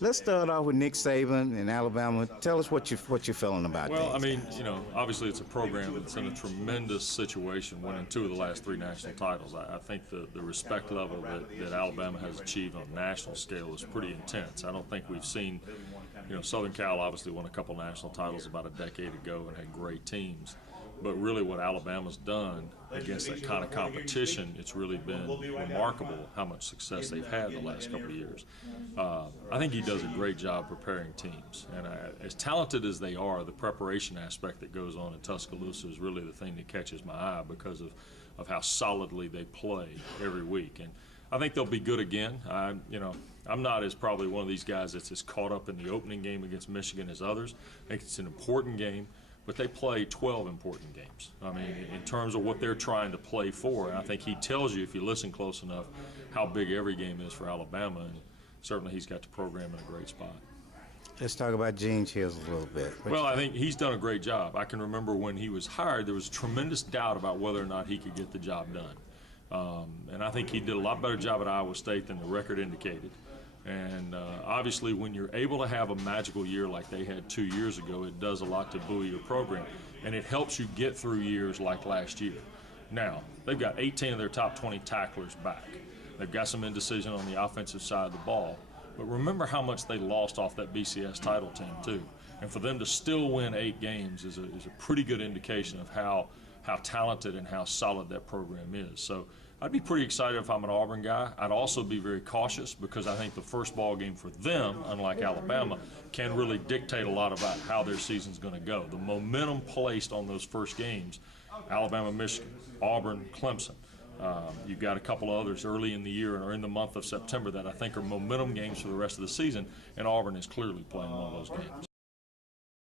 let's start off with Nick Saban in Alabama. Tell us what you're feeling about Well, I things. mean, obviously it's a program that's in a tremendous situation, winning 2 of the last 3 national titles. I think the respect level that Alabama has achieved on a national scale is pretty intense. I don't think we've seen, Southern Cal obviously won a couple national titles about a decade ago and had great teams. But really what Alabama's done against that kind of competition, it's really been remarkable how much success they've had the last couple of years. I think he does a great job preparing teams. And as talented as they are, the preparation aspect that goes on in Tuscaloosa is really the thing that catches my eye because of how solidly they play every week. And I think they'll be good again. I'm not as probably one of these guys that's as caught up in the opening game against Michigan as others. I think it's an important game. But they play 12 important games. I mean, in terms of what they're trying to play for, and I think he tells you, if you listen close enough, how big every game is for Alabama, and certainly he's got the program in a great spot. Let's talk about Gene Chiz a little bit. Well, I think he's done a great job. I can remember when he was hired, there was tremendous doubt about whether or not he could get the job done. And I think he did a lot better job at Iowa State than the record indicated. And obviously when you're able to have a magical year like they had 2 years ago, it does a lot to buoy your program. And it helps you get through years like last year. Now, they've got 18 of their top 20 tacklers back. They've got some indecision on the offensive side of the ball. But remember how much they lost off that BCS title team too. And for them to still win 8 games is a pretty good indication of how talented and how solid that program is. So I'd be pretty excited if I'm an Auburn guy. I'd also be very cautious because I think the first ball game for them, unlike Alabama, can really dictate a lot about how their season's going to go. The momentum placed on those first games, Alabama, Michigan, Auburn, Clemson. You've got a couple of others early in the year or in the month of September that I think are momentum games for the rest of the season, and Auburn is clearly playing one of those games.